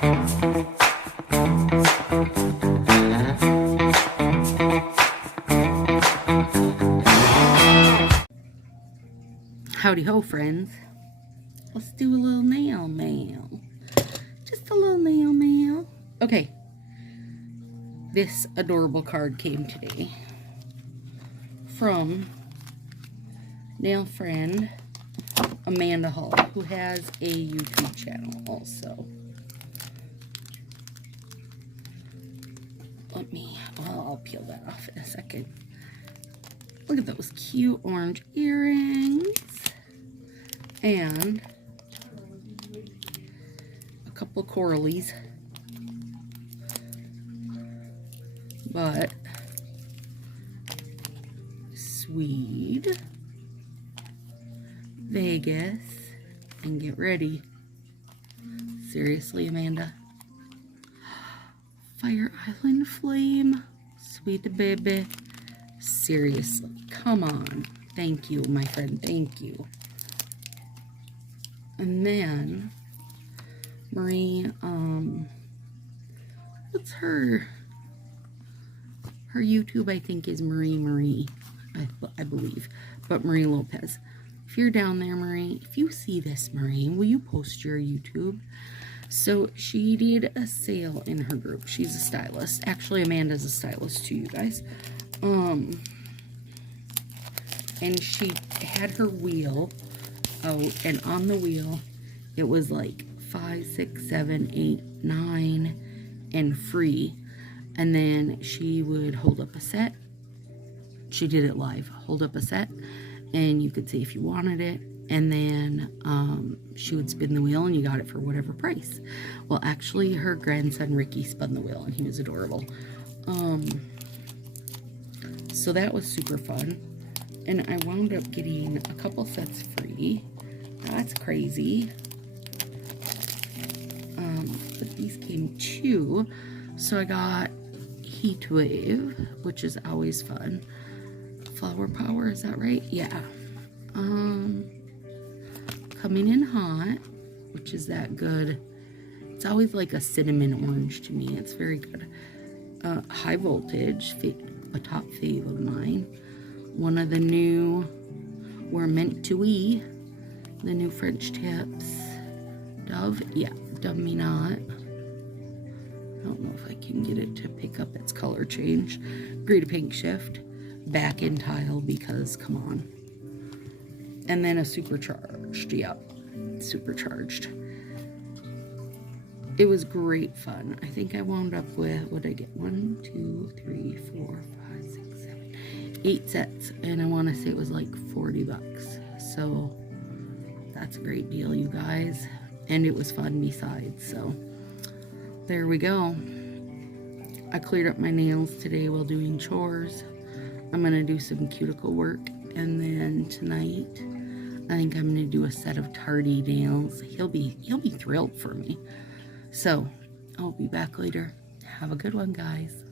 Howdy ho, friends. Let's do a little nail mail. Just a little nail mail. Okay. This adorable card came today from nail friend Amanda Hall, who has a YouTube channel also. I'll peel that off in a second. Look at those cute orange earrings. And a couple of coralies. But Swede, Vegas, and get ready. Seriously, Amanda. Fire Island Flame. Sweet baby. Seriously, come on. Thank you, my friend. Thank you. And then Marie, what's her YouTube, I think, is Marie, I believe, but Marie Lopez. If you're down there, Marie, if you see this, Marie, will you post your YouTube? So she did a sale in her group. She's a stylist. Actually, Amanda's a stylist too, you guys. And she had her wheel out, and on the wheel it was like 5, 6, 7, 8, 9 and free. And then she would hold up a set. She did it live. Hold up a set, and you could say if you wanted it, and then she would spin the wheel and you got it for whatever price. Well, actually her grandson Ricky spun the wheel and he was adorable. So that was super fun. And I wound up getting a couple sets free. That's crazy. But these came too. So I got Heat Wave, which is always fun. Flower Power, is that right? Yeah. Coming in Hot, which is that good. It's always like a cinnamon orange to me. It's very good. High Voltage, a top fave of mine. One of the new We're Meant to We, the new French tips. Dove, yeah, Dove Me Not. I don't know if I can get it to pick up its color change. Green Pink Shift, back in tile because come on. And then a supercharged, yep, supercharged. It was great fun. I think I wound up with, what did I get? 1, 2, 3, 4, 5, 6, 7, 8 sets. And I want to say it was like 40 bucks. So that's a great deal, you guys. And it was fun besides. So there we go. I cleared up my nails today while doing chores. I'm going to do some cuticle work. And then tonight, I think I'm going to do a set of tardy nails. He'll be thrilled for me. So, I'll be back later. Have a good one, guys.